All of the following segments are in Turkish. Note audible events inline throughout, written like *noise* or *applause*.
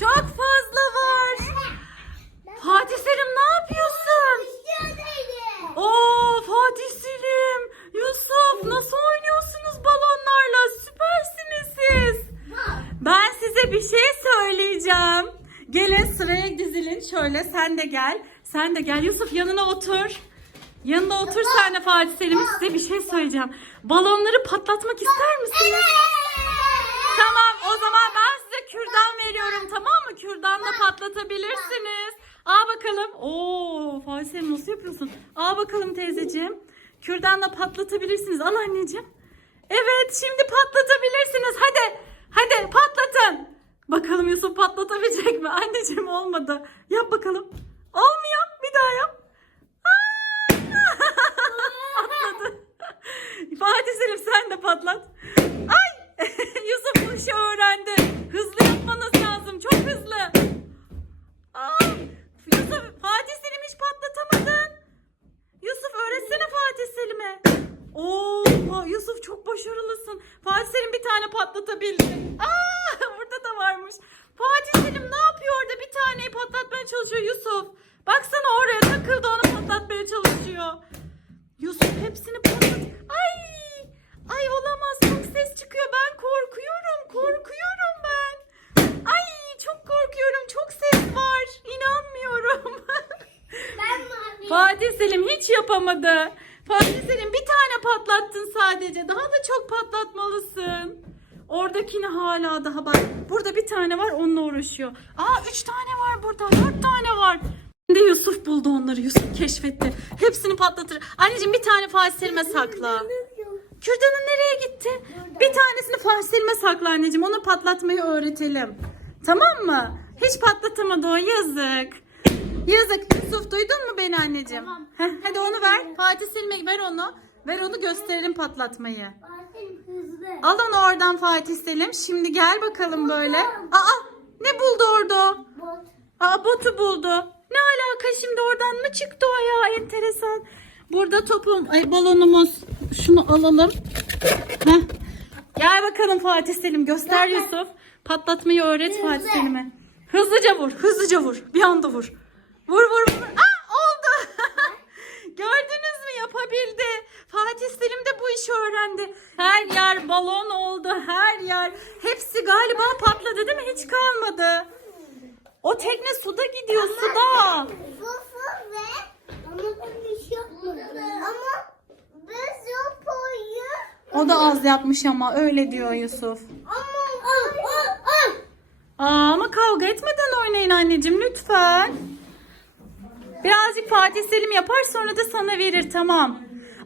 Çok fazla var. Fatih Selim ne yapıyorsun? Oo Fatih Selim, Yusuf nasıl oynuyorsunuz balonlarla? Süpersiniz siz. Ben size bir şey söyleyeceğim. Gelin sıraya dizilin şöyle sen de gel. Sen de gel Yusuf yanına otur. Yanında otur sen de Fatih Selim size bir şey söyleyeceğim. Balonları patlatmak ister misiniz? Tamam o zaman ben kürdan veriyorum tamam mı? Kürdanla patlatabilirsiniz. Aa bakalım. Oo Fatih Selim nasıl yapıyorsun? Aa bakalım teyzeciğim. Kürdanla patlatabilirsiniz. Al anneciğim. Evet şimdi patlatabilirsiniz. Hadi. Hadi patlatın. Bakalım Yusuf patlatabilecek mi? Anneciğim olmadı. Yap bakalım. Olmuyor. Bir daha yap. *laughs* *laughs* Fatih Selim sen de patlat. Oo, Fa- Yusuf çok başarılısın. Fatih Selim bir tane patlatabildi. Aa, *laughs* burada da varmış. Fatih Selim ne yapıyor orada? Bir taneyi patlatmaya çalışıyor Yusuf. Baksana oraya takıldı onu patlatmaya çalışıyor. Yusuf hepsini patlat. Ay! Ay olamaz çok ses çıkıyor. Ben korkuyorum. Korkuyorum ben. Ay çok korkuyorum. Çok ses var. İnanmıyorum. *laughs* Ben mavi. Fatih Selim hiç yapamadı. Fatih Selim bir tane patlattın sadece. Daha da çok patlatmalısın. Oradakini hala daha bak. Burada bir tane var onunla uğraşıyor. Aa üç tane var burada. Dört tane var. Şimdi Yusuf buldu onları. Yusuf keşfetti. Hepsini patlatır. Anneciğim bir tane Fatih Selim'e sakla. Kürdanın nereye gitti? Bir tanesini Fatih Selim'e sakla anneciğim. Onu patlatmayı öğretelim. Tamam mı? Hiç patlatamadı o yazık. Yazık. Yusuf duydun mu beni anneciğim? Tamam. Heh, hadi onu ver. Fatih Selim'e ver onu. Ver onu gösterelim patlatmayı. Fatih hızlı. Al onu oradan Fatih Selim. Şimdi gel bakalım böyle. Aa ne buldu orada? Bot. Aa botu buldu. Ne alaka şimdi oradan mı çıktı o ya enteresan. Burada topum, ay balonumuz. Şunu alalım. Heh. Gel bakalım Fatih Selim göster Yusuf. Patlatmayı öğret Hızlı. Fatih Selim'e. Hızlıca vur, hızlıca vur. Bir anda vur. Vur vur vur. Aa oldu. *laughs* Gördünüz mü yapabildi. Fatih Selim de bu işi öğrendi. Her yer balon oldu her yer. Hepsi galiba patladı değil mi? Hiç kalmadı. O tekne suda gidiyor suda. Bu su ve ama bir şey yapmadım. Ama biz yapıyoruz. O da az yapmış ama öyle diyor Yusuf. Ama. Aa, ama kavga etmeden oynayın anneciğim lütfen. Birazcık Fatih Selim yapar sonra da sana verir tamam.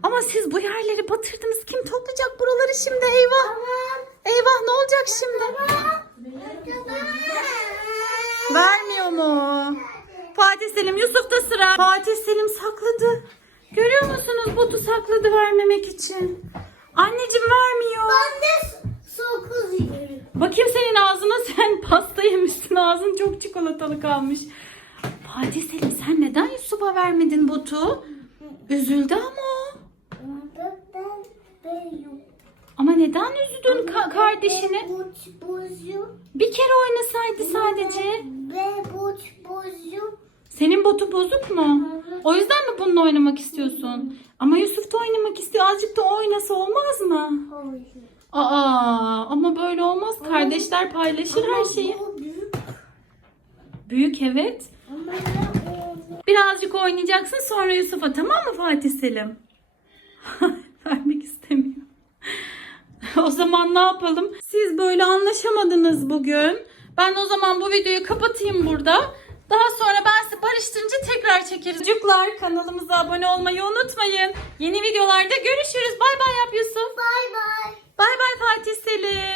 Ama siz bu yerleri batırdınız. Kim toplayacak buraları şimdi? Eyvah. Eyvah ne olacak şimdi? Vermiyor mu? Fatih Selim Yusuf'ta sıra. Fatih Selim sakladı. Görüyor musunuz botu sakladı vermemek için. Anneciğim vermiyor. Ben de sakız yiyorum. Bakayım senin ağzına *laughs* sen pasta yemişsin. Ağzın çok çikolatalı kalmış. Fatih Selim sen neden Yusuf'a vermedin botu? Üzüldü ama o. Ama neden üzüldün ka- kardeşini? Bir kere oynasaydı sadece. Senin botu bozuk mu? O yüzden mi bununla oynamak istiyorsun? Ama Yusuf da oynamak istiyor. Azıcık da oynasa olmaz mı? Aa, ama böyle olmaz. Kardeşler paylaşır her şeyi. Büyük. Evet. Birazcık oynayacaksın sonra Yusuf'a tamam mı Fatih Selim? *laughs* Vermek istemiyor. o zaman ne yapalım? Siz böyle anlaşamadınız bugün. Ben o zaman bu videoyu kapatayım burada. Daha sonra ben sizi barıştırınca tekrar çekeriz. Çocuklar kanalımıza abone olmayı unutmayın. Yeni videolarda görüşürüz. Bay bay yap Yusuf. Bay bay. Bay bay Fatih Selim.